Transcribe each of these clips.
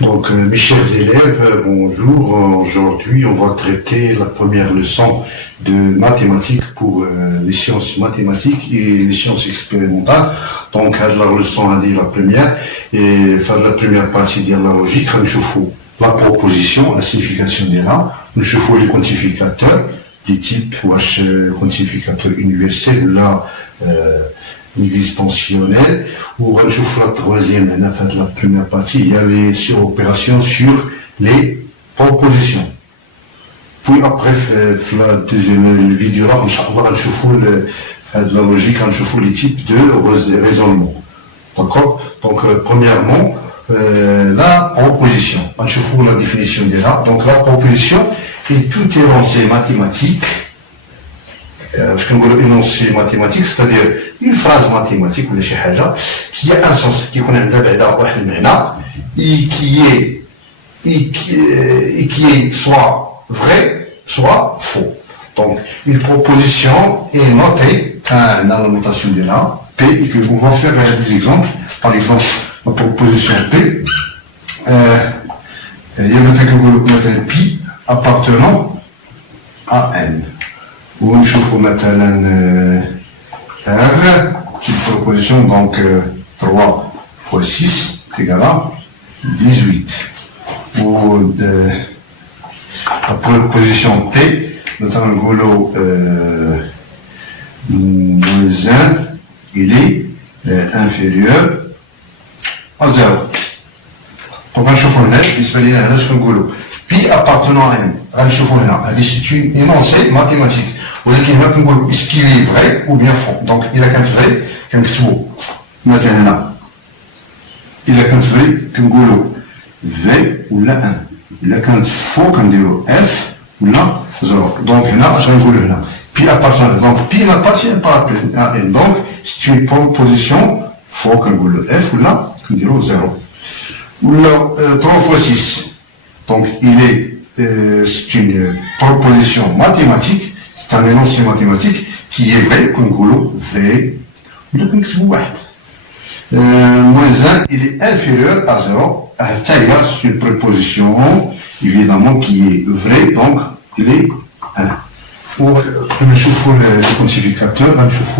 Donc, mes chers élèves, bonjour. Aujourd'hui, on va traiter la première leçon de mathématiques pour les sciences mathématiques et les sciences expérimentales. Donc, la leçon a dit la première, et faire la première partie de la logique, on chauffe la proposition, la signification de là, on chauffe les quantificateurs, des types wesh quantificateur universel ou là existentiel, ou on chauffe la troisième, on a fait la première partie, il y a les opérations sur les propositions. Puis après, la deuxième vidéo là, on chauffe la logique, on chauffe les types de raisonnement. D'accord? Donc, premièrement, la proposition. On chauffe la définition de là. Donc, la proposition est tout énoncé mathématique. Je peux dire énoncé mathématique, c'est-à-dire une phrase mathématique ou qui a un sens, qui connaît un et qui est soit vrai, soit faux. Donc, une proposition est notée dans la notation de là, P, et que on va faire des exemples. Par exemple, la proposition P, il y a maintenant pi appartenant à N. Ou je trouve maintenant R, qui est proposition, donc 3 fois 6 est égal à 18. Ou la proposition T, notre angolo moins 1, il est inférieur à 0. Donc, on chauffe un net, il se fait ce qu'on goulot. Pi appartenant à N, on chauffe un net. C'est une énoncée mathématique. Ou est-ce qu'il est vrai ou bien faux? Donc, il a qu'un vrai, qu'un faux. Maintenant, il a qu'un vrai, qu'un goulot. V ou la 1. Il a qu'un faux, qu'un déo F ou la 0. Donc, là, j'ai un goulot là. Pi appartenant. Donc, pi n'appartient pas à N. Donc, c'est une proposition faux, qu'un goulot F ou la, qu'un déo 0. Ou là, 3 fois 6. Donc, c'est une proposition mathématique. C'est un énoncé mathématique qui est vrai, comme goulot, V, ou le moins 1, il est inférieur à 0. C'est une proposition, évidemment, qui est vraie, donc il est 1. Pour le chauffe le quantificateur, on chauffe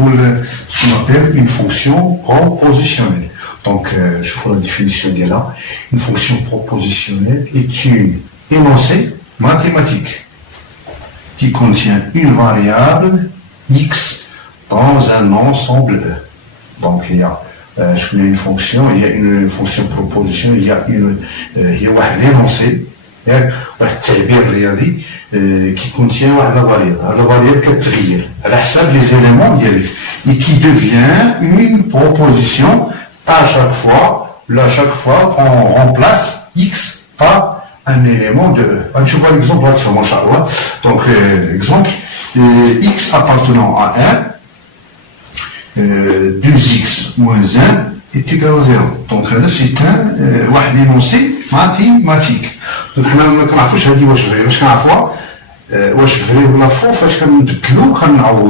ce qu'on appelle une fonction propositionnelle. Donc, je fais la définition de là. Une fonction propositionnelle est une énoncé mathématique qui contient une variable x dans un ensemble E. Donc, il y a je connais une fonction, il y a une fonction proposition, il y a un énoncé, qui contient la variable quatrième, à la salle des éléments et qui devient une proposition à chaque fois qu'on remplace x par un élément de E. Je vois l'exemple là, donc, exemple, x appartenant à 1, 2x moins 1 est égal à 0. Donc, là, c'est un énoncé mathématique. Donc, nous ne connaissons pas ce que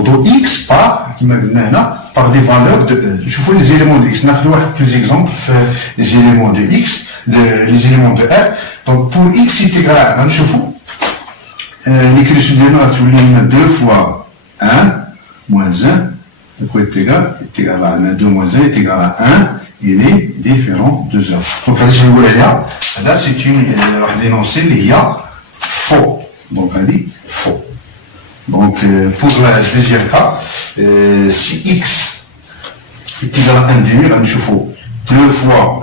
je x par des valeurs de E. Je fais les éléments de x. Nous avons plus exemples, les éléments de x, les éléments de R. Donc, pour x est égal à 1, je fais l'écriture de note 2 fois 1 moins 1. De quoi est égal à 1. 2 moins 1 est égal à 1. Il est différent de 0. Donc, là, c'est une énoncé, il y a faux. Donc, on dit faux. Donc, pour le deuxième cas, si x est égal à 1 demi, on chauffe 2 fois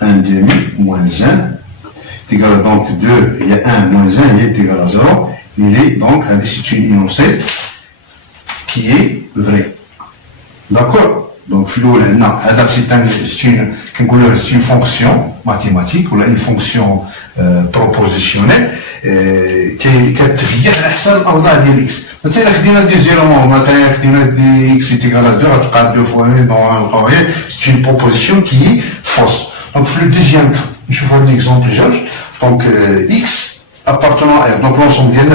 1 demi moins 1 est égal à donc 2, il y a 1 moins 1, il est égal à 0. Il est donc, c'est une énoncé qui est vrai. D'accord? Donc, c'est une fonction mathématique ou une fonction propositionnelle qui est triée à la de x. Maintenant, il y a des éléments, maintenant, x est égal à 2, deux fois 1 dans le c'est une proposition qui est fausse. Donc, le deuxième cas, je vois l'exemple, Georges. Donc, x appartenant à R. Donc, l'ensemble vient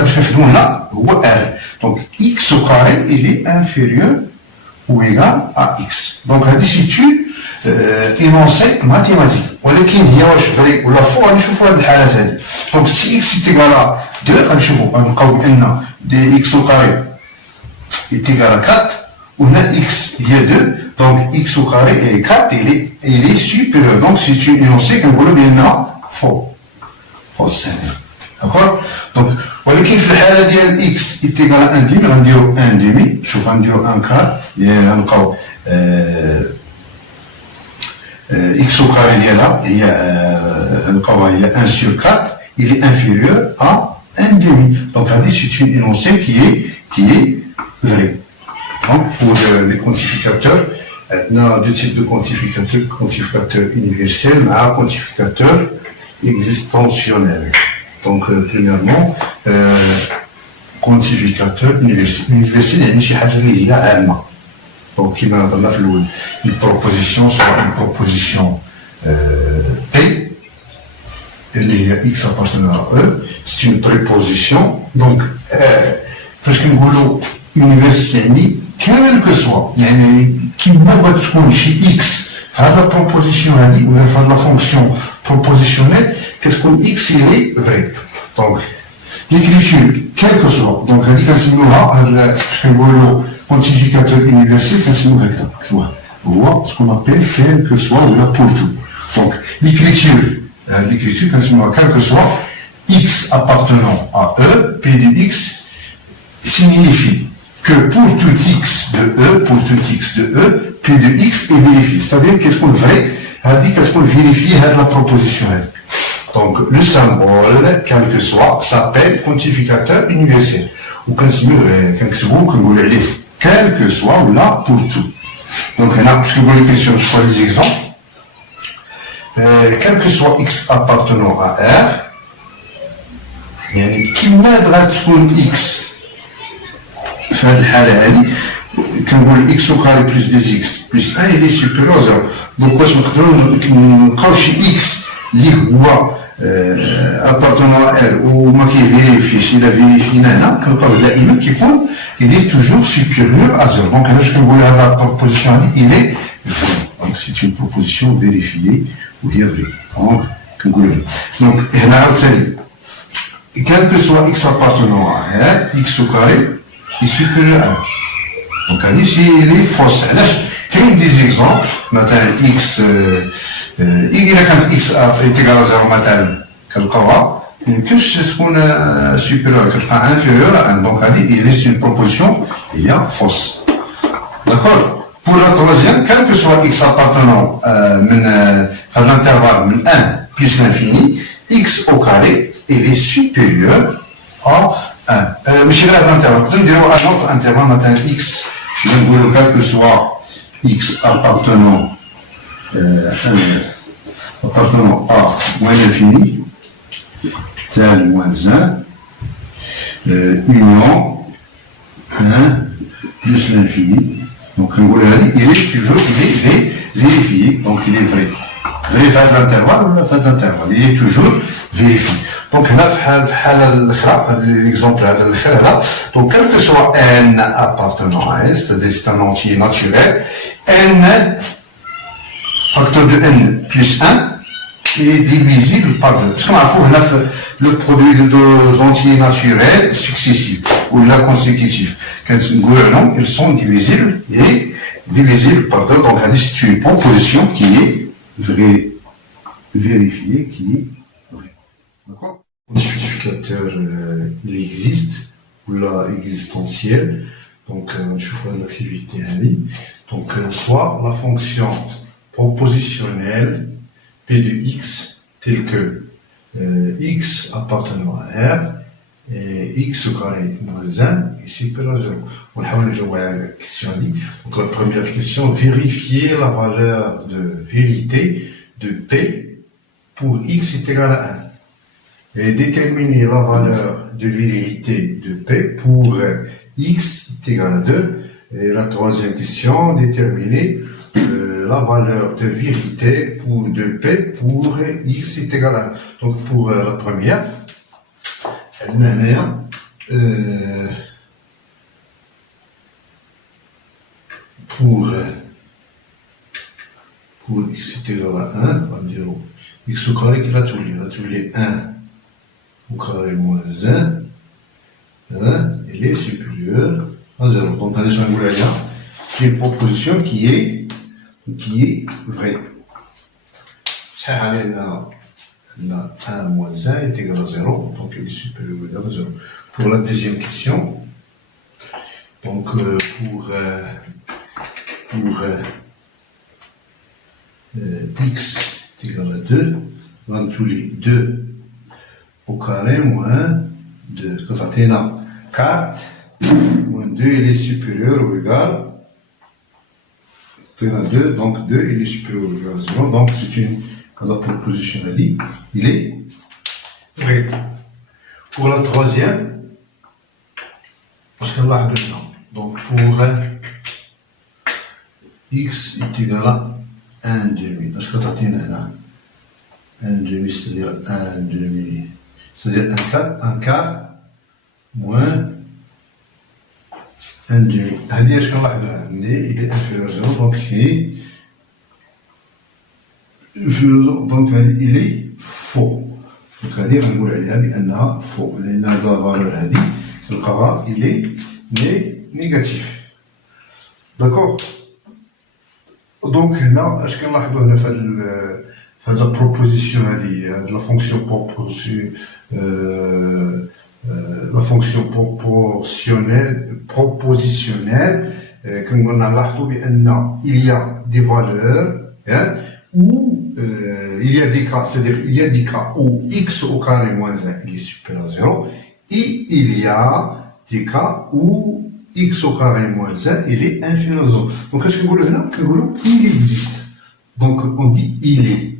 là, ou R. Donc, x au carré, il est inférieur ou égal à x. Donc, c'est une énoncé mathématique. ولكن هي واش فري ولا فو غادي نشوفوا هاد الحالات هادي. دونك سي اكس ايتيكال 2 غنشوفوا غنلقاو بان دي اكس او كاري ايتيكال 4 وهنا اكس هي 2 دونك اكس او كاري اي 4 il est supérieur. Donc c'est une énoncé كنقولوا بانها فو فوس. داكور دونك ولكن في الحاله ديال اكس ايتيكال 1 دومي غنديرو 1 دومي. شوف غنديرو 1 كار غنلقاو x au carré ديالها هي نلقاوها هي 1 sur 4 il est inférieur à 1 demi. Donc c'est une énoncé qui est vraie. Donc pour les quantificateurs, on a deux types de quantificateurs, quantificateur universel et quantificateur existentiel. Donc premièrement quantificateur universel. Universel يعني شي حاجة اللي هي عامة. Donc, qui m'a donné une proposition, soit une proposition P, et il y a X appartenant à E, c'est une préposition. Donc, puisque nous universel, quel que soit, qui m'a tكون chez X, faire la proposition, ou faire la fonction propositionnelle, qu'est-ce qu'on X, il est vrai. Donc, l'écriture, quel que soit, donc, on dit qu'à ce moment-là, puisque nous quantificateur universel, كنسموه هكذا هو ce qu'on appelle quel que soit ou là pour tout. Donc l'écriture كنسموها quel que soit x appartenant à E, P de x signifie que pour tout x de E, P de x est vérifié. C'est-à-dire qu'est-ce qu'on ferait, qu'est-ce qu'on vérifie à la proposition. Donc le symbole quel que soit s'appelle quantificateur universel. Ou كنكتبوه عليه quel que soit ou là pour tout. Donc là, puisque vous les questions, je prends les exemples. Quel que soit x appartenant à R, يعني كيما تكون x في هذه الحالة هذه كنقول x au carré plus 2x plus 1 il est supérieur à 0. Donc واش نقدروا نلقاو شي x اللي هو appartenant à R وما كيفيريفيش إلا فيريفينا هنا كنلقاو دائما كيكون il est toujours supérieur à 0. Donc là je peux vous dire la proposition il est vrai. Donc c'est une proposition vérifiée ou il est vrai. Donc donc هنا عاوتاني quel que soit x appartenant à R x au carré est supérieur à 1. Donc ici il est fausse. علاش كاين des exemples مثلا x إذا كانت x égal à 0 مثلا كنلقاوها ميمكنش تكون supérieure كتبقى inférieure à 1. Donc il est une proposition il y a fausse. D'accord. Pour la troisième, quel que soit x appartenant à l'intervalle من 1 plus l'infini, x au carré il est supérieur à 1. ماشي غير هذا الانترفال نقدروا نديروا un autre intervalle مثلا x نقولوا quel que soit x appartenant à moins l'infini tel moins 1 union 1 plus l'infini. Donc il est toujours vérifié, donc il est vrai. Vrai fait l'intervalle ou la fait d'intervalle, il est toujours vérifié. Donc là, l'exemple là, donc quel que soit n appartenant à n, c'est un entier naturel, n facteur de n plus 1 est divisible par 2. Parce qu'on a fait le produit de deux entiers naturels successifs ou là consécutifs. Quand ils sont divisibles et divisibles par 2. Donc c'est une proposition qui est vraie, vérifiée, qui est vraie. D'accord. Le justificateur, il existe, ou là existentiel. Donc je fais l'activité en ligne. Donc soit la fonction propositionnelle P de x tel que x appartenant à R et x au carré moins 1 est supérieur à 0. On va jouer à la question. Donc la première question, vérifier la valeur de vérité de P pour x est égal à 1. Et déterminer la valeur de vérité de P pour x est égal à 2. Et la troisième question, déterminer la valeur de vérité de P pour x est égal à 1. Donc pour la première, pour pour x est égal à 1, on va dire x au carré qui va tous les 1 au carré moins 1, il est supérieur à 0. Donc, on a c'est une proposition qui est vraie. Ça, on a 1 moins 1 est égal à 0, donc il est supérieur ou égal à 0. Pour la deuxième question, donc pour x est égal à 2, on a tous les 2 au carré moins 2. Ça fait 4 moins 2, il est supérieur ou égal à 2, donc 2, il est supérieur ou égal à 0. Donc c'est la proposition a dit, il est vrai. Pour la troisième, parce que là, donc pour x est égal à 1 demi. Est-ce que ça tient là? 1 demi, c'est-à-dire 1 demi, c'est-à-dire un quart moins 1 demi. Est-ce qu'on va il est inférieur à 0, donc il est faux. Donc, c'est-à-dire, on va dire qu'il est faux. Il a la valeur, il est négatif. D'accord? Donc, là, est-ce qu'on va faire la proposition, la fonction propositionnelle, comme on a il y a des valeurs, où il y a des cas, c'est-à-dire il y a des cas où x au carré moins 1 il est supérieur à 0, et il y a des cas où x au carré moins 1 il est inférieur à 0. Donc qu'est-ce que vous voulez là? Il existe. Donc on dit il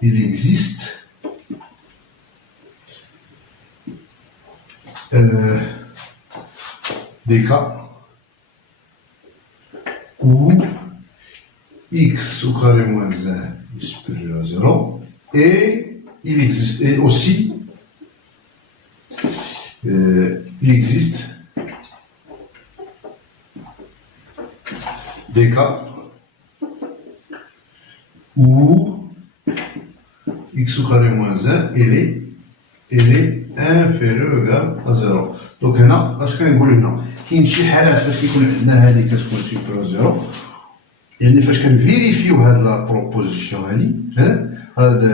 existe des cas où x au carré moins 1 est supérieur à 0, et il existe, et aussi il existe des cas où x au carré moins 1 il est inférieur ou égal à 0. Donc هنا اش كنقول هنا كاين شي حالات فاش كيكون عندنا هذه كتكون سوبيريور 0، يعني فاش كنفيريفيو هاد لا بروبوزيسيون هادي هاد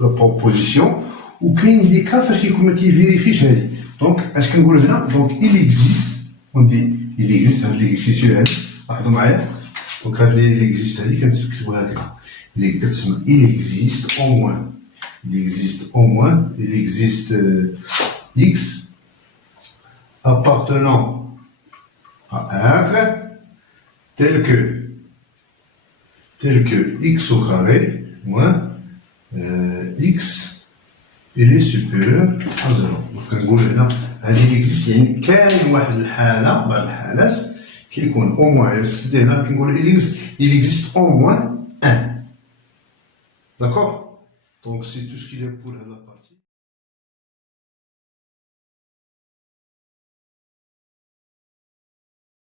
لا بروبوزيسيون، وكاين دي كا فاش كيكون ما كيفيريفيش هادي. دونك اش كنقول هنا؟ دونك il existe، on dit il existe، هاد اللي كتشير هادي لاحظوا معايا. دونك هاد اللي existe هادي كنكتبوها هكا، اللي كتسمى il existe au moins. Il existe x appartenant à R tel que x au carré moins x il est supérieur à 0. Donc كنقول هنا هذه il existe، يعني كاين واحد الحالة، بعض الحالات كيكون au moins، c'est-à-dire هنا كنقول il existe au moins 1. D'accord? Donc c'est tout ce qu'il y a pour la partie.